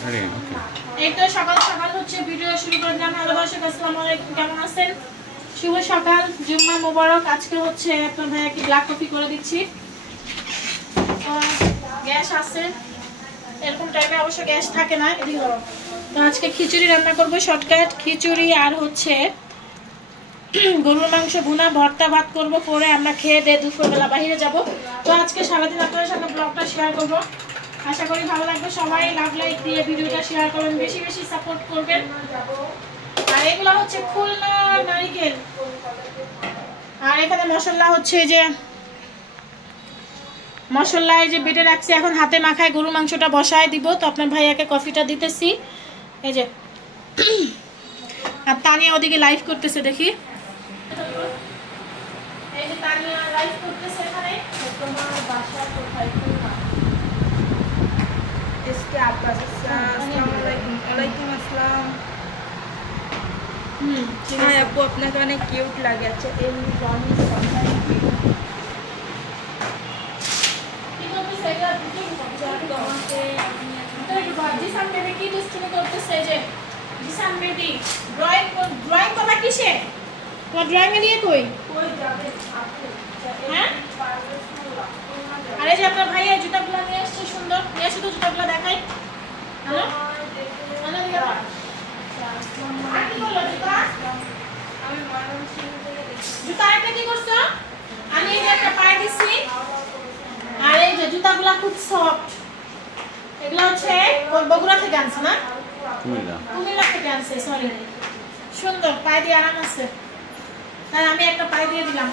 এই তো সকাল সকাল হচ্ছে ভিডিও শুরু করে দিলাম। হ্যালো দর্শক, আসসালামু আলাইকুম, কেমন আছেন? শুভ সকাল, জুম্মা মোবারক। আজকে হচ্ছে আপনার ভাইয়াকে ব্ল্যাক কফি করে দিচ্ছি। গ্যাস আছে, এরকম টাইমে অবশ্য গ্যাস থাকে না। এদিকে তো আজকে খিচুড়ি রান্না করবো, শর্টকাট খিচুড়ি। আর হচ্ছে গরুর মাংস ভুনা, ভর্তা, ভাত করবো। পরে আমরা খেয়ে দিয়ে দুপুরবেলা বাইরে যাব। তো আজকে সারাদিন আপনাদের সাথে ব্লগটা শেয়ার করবো। আশা করি ভালো লাগবে। সবাই লাভ লাইক দিয়ে ভিডিওটা শেয়ার করবেন, বেশি বেশি সাপোর্ট করবেন। আর এগুলো হচ্ছে খুলনার নারিকেল। আর এখানে মশলা হচ্ছে যে মশলা এই যে বেটে রাখছি, এখন হাতে মাখায় গরু মাংসটা বসায় দিব। তো আপনার ভাইয়াকে কফিটা দিতেছি, এই যে। আর তানিয়া ওদিকে লাইভ করতেছে, দেখি। এই যে তানিয়া লাইভ করতেছে এখানে। তোমার বাসা কোথায়? इसके आपका अस्सलाम वालेकुम अस्सलाम। हाँ आपको अपना का अनेक क्यूट लगे। अच्छा এই জনি সবাই কি করতে সেটা বুঝে তোমাকে আমি জিসান বেবি কি দুষ্টুমি করতেছে। যে জিসান বেবি ড্রয়িং করা কিসে? তোমার ড্রয়িং এ নিয়ে কই যাবে আপনি? হ্যাঁ, আরে যে আপনার ভাইয়া জুতাগুলো নিয়ে আসছে, সুন্দর। নিয়ে শুধু জুতাগুলো দেখাই। হ্যালো হ্যালো দিয়া আর কি বললো? জুতা আমি ময়মনসিংহ থেকে দেখছি। জুতা একটা কি করছো? আমি এই যে একটা পায়ে দিছি। আর এই যে জুতাগুলো খুব সফট। এগুলো হচ্ছে বগুড়া থেকে আনছে না? কুমিল্লা থেকে আনছে, সরি। সুন্দর, পায়ে দিয়ে আরাম আছে। তাই আমি একটা পায়ে দিয়ে দিলাম।